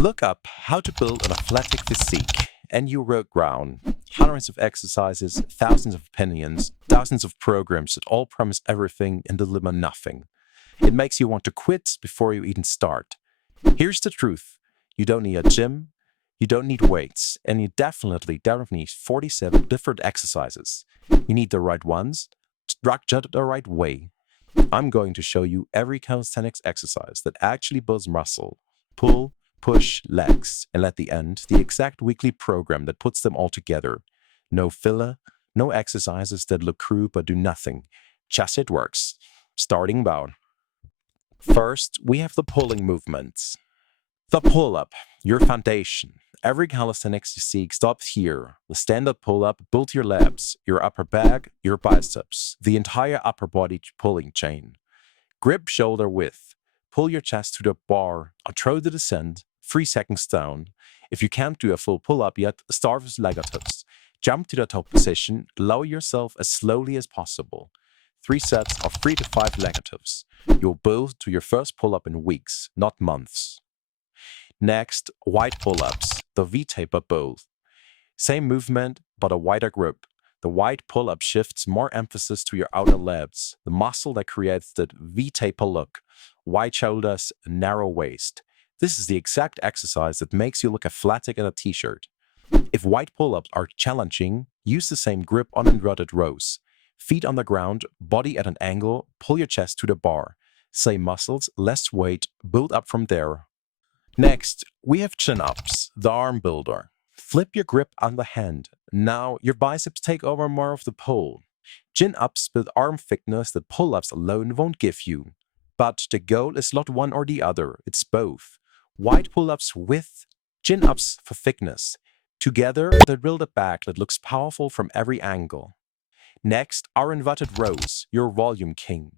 Look up how to build an athletic physique, and you will ground. Hundreds of exercises, thousands of opinions, dozens of programs that all promise everything and deliver nothing. It makes you want to quit before you even start. Here's the truth. You don't need a gym, you don't need weights, and you definitely don't need 47 different exercises. You need the right ones, structured the right way. I'm going to show you every calisthenics exercise that actually builds muscle. Pull, push, legs, and at the end, the exact weekly program that puts them all together. No filler, no exercises that look crude but do nothing. Just it works. Starting bound. First, we have the pulling movements. The pull-up, your foundation. Every calisthenics physique stops here. The standard pull-up builds your lats, your upper back, your biceps, the entire upper body pulling chain. Grip shoulder width. Pull your chest to the bar, or throw the descent, 3 seconds down. If you can't do a full pull-up yet, start with negatives. Jump to the top position, lower yourself as slowly as possible. 3 sets of 3 to 5 negatives. You'll build to your first pull-up in weeks, not months. Next, wide pull-ups, the V-taper both. Same movement, but a wider grip. The wide pull-up shifts more emphasis to your outer lats, the muscle that creates that V-taper look. Wide shoulders, narrow waist. This is the exact exercise that makes you look athletic in a t-shirt. If wide pull-ups are challenging, use the same grip on inverted rows. Feet on the ground, body at an angle, pull your chest to the bar. Same muscles, less weight, build up from there. Next, we have chin-ups, the arm builder. Flip your grip on the hand. Now your biceps take over more of the pull. Chin-ups build arm thickness that pull-ups alone won't give you. But the goal is not one or the other, it's both. Wide pull-ups with chin-ups for thickness. Together, they build a back that looks powerful from every angle. Next, our inverted rows, your volume king.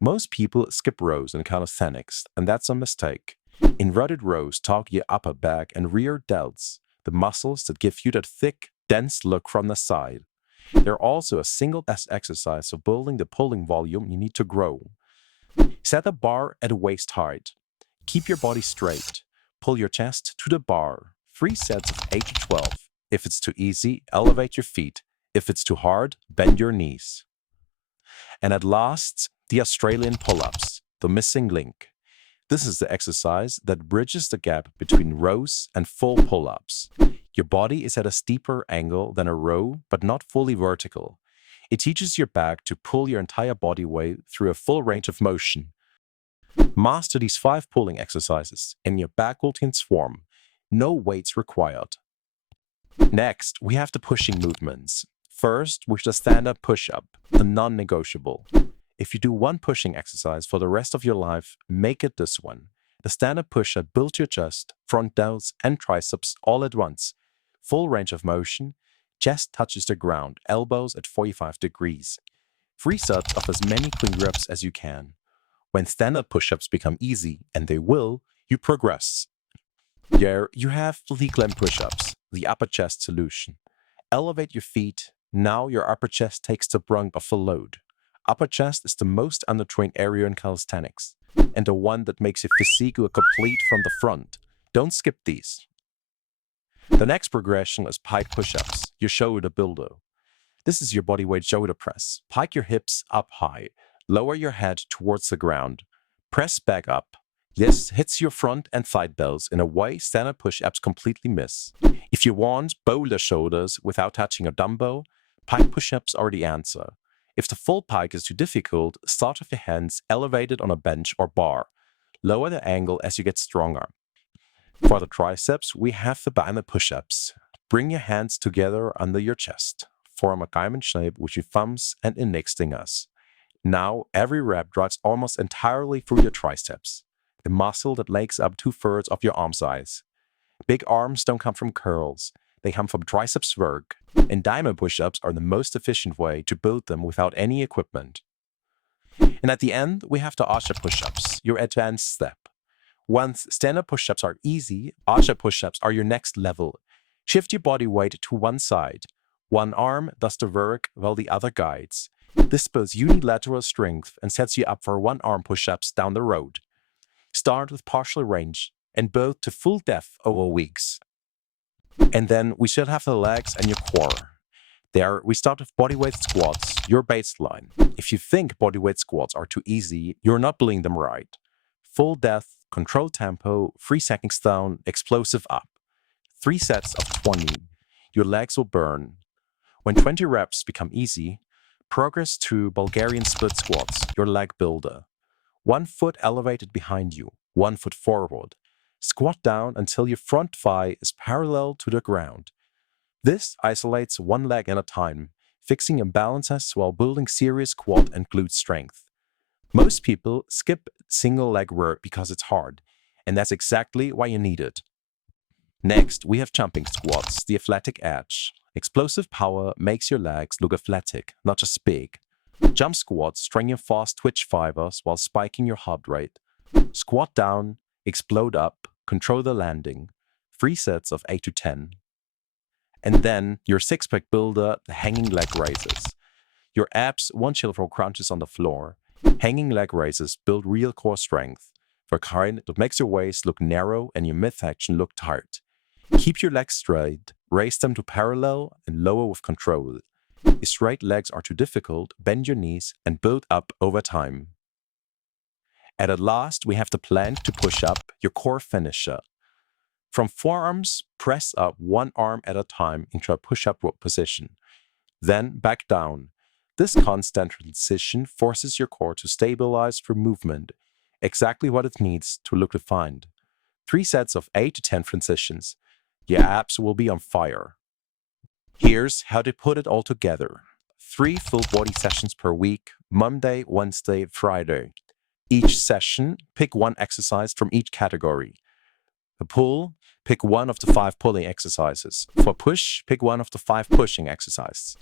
Most people skip rows in calisthenics, and that's a mistake. Inverted rows target your upper back and rear delts, the muscles that give you that thick, dense look from the side. They're also a single exercise for building the pulling volume you need to grow. Set a bar at waist height. Keep your body straight. Pull your chest to the bar. 3 sets of 8 to 12. If it's too easy, elevate your feet. If it's too hard, bend your knees. And at last, the Australian pull-ups, the missing link. This is the exercise that bridges the gap between rows and full pull-ups. Your body is at a steeper angle than a row, but not fully vertical. It teaches your back to pull your entire body weight through a full range of motion. Master these 5 pulling exercises, and your back will transform. No weights required. Next, we have the pushing movements. First, with the stand-up push-up, the non-negotiable. If you do one pushing exercise for the rest of your life, make it this one. The stand-up push-up builds your chest, front delts, and triceps all at once. Full range of motion, chest touches the ground, elbows at 45 degrees. 3 sets of as many clean reps as you can. When stand-up push-ups become easy, and they will, you progress. There you have the leg clamp push-ups, the upper chest solution. Elevate your feet. Now your upper chest takes the brunt of the load. Upper chest is the most undertrained area in calisthenics, and the one that makes your physique look complete from the front. Don't skip these. The next progression is pike push-ups, your shoulder builder. This is your bodyweight shoulder press. Pike your hips up high. Lower your head towards the ground. Press back up. This hits your front and thigh delts in a way standard push-ups completely miss. If you want Boulder shoulders without touching a dumbbell, pike push-ups are the answer. If the full pike is too difficult, start with your hands elevated on a bench or bar. Lower the angle as you get stronger. For the triceps, we have the banana push-ups. Bring your hands together under your chest. Form a diamond shape with your thumbs and index fingers. Now, every rep drives almost entirely through your triceps, the muscle that makes up 2/3 of your arm size. Big arms don't come from curls. They come from triceps work, and diamond push-ups are the most efficient way to build them without any equipment. And at the end, we have the archer push-ups, your advanced step. Once standard push-ups are easy, archer push-ups are your next level. Shift your body weight to one side. One arm does the work while the other guides. This builds unilateral strength and sets you up for one-arm push-ups down the road. Start with partial range. and both to full depth over weeks. And then we should have the legs and your core. There, we start with bodyweight squats, your baseline. If you think bodyweight squats are too easy, you're not building them right. Full depth, controlled tempo, 3 seconds down, explosive up. 3 sets of 20. Your legs will burn. When 20 reps become easy, progress to Bulgarian Split Squats, your leg builder. 1 foot elevated behind you, 1 foot forward. Squat down until your front thigh is parallel to the ground. This isolates one leg at a time, fixing imbalances while building serious quad and glute strength. Most people skip single leg work because it's hard, and that's exactly why you need it. Next, we have jumping squats, the athletic edge. Explosive power makes your legs look athletic, not just big. Jump squats strengthen your fast twitch fibers while spiking your heart rate. Squat down, explode up, control the landing. 3 sets of 8 to 10. And then your six-pack builder, the hanging leg raises. Your abs won't chill from crunches on the floor. Hanging leg raises build real core strength, the kind that makes your waist look narrow and your midsection look tight. Keep your legs straight, raise them to parallel and lower with control. If straight legs are too difficult, bend your knees and build up over time. And at last, we have the plank to push up, your core finisher. From forearms, press up 1 arm at a time into a push-up position. Then back down. This constant transition forces your core to stabilize through movement, exactly what it needs to look defined. 3 sets of 8 to 10 transitions. Your abs will be on fire. Here's how to put it all together. 3 full body sessions per week, Monday, Wednesday, Friday. Each session, pick 1 exercise from each category. For pull, pick 1 of the 5 pulling exercises. For push, pick 1 of the 5 pushing exercises.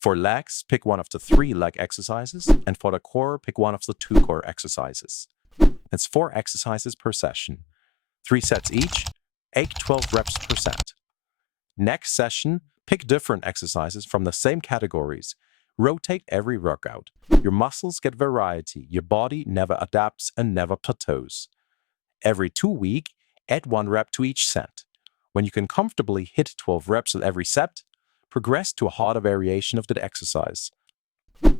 For legs, pick 1 of the 3 leg exercises. And for the core, pick 1 of the 2 core exercises. That's 4 exercises per session. 3 sets each, 8-12 reps per set. Next session, pick different exercises from the same categories. Rotate every workout. Your muscles get variety. Your body never adapts and never plateaus. Every 2 weeks, add 1 rep to each set. When you can comfortably hit 12 reps at every set, progress to a harder variation of that exercise.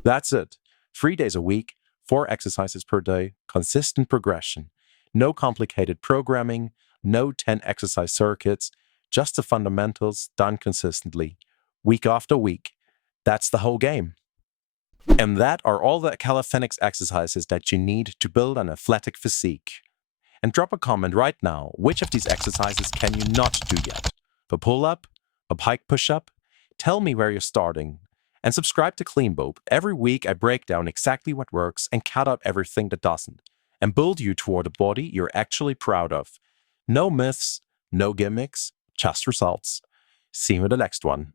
That's it. 3 days a week, 4 exercises per day, consistent progression. No complicated programming, no 10 exercise circuits, just the fundamentals done consistently, week after week. That's the whole game. And that are all the calisthenics exercises that you need to build an athletic physique. And drop a comment right now, which of these exercises can you not do yet? A pull-up? A pike push-up? Tell me where you're starting. And subscribe to Clean Bob. Every week I break down exactly what works and cut out everything that doesn't. And build you toward a body you're actually proud of. No myths, no gimmicks, just results. See you in the next one.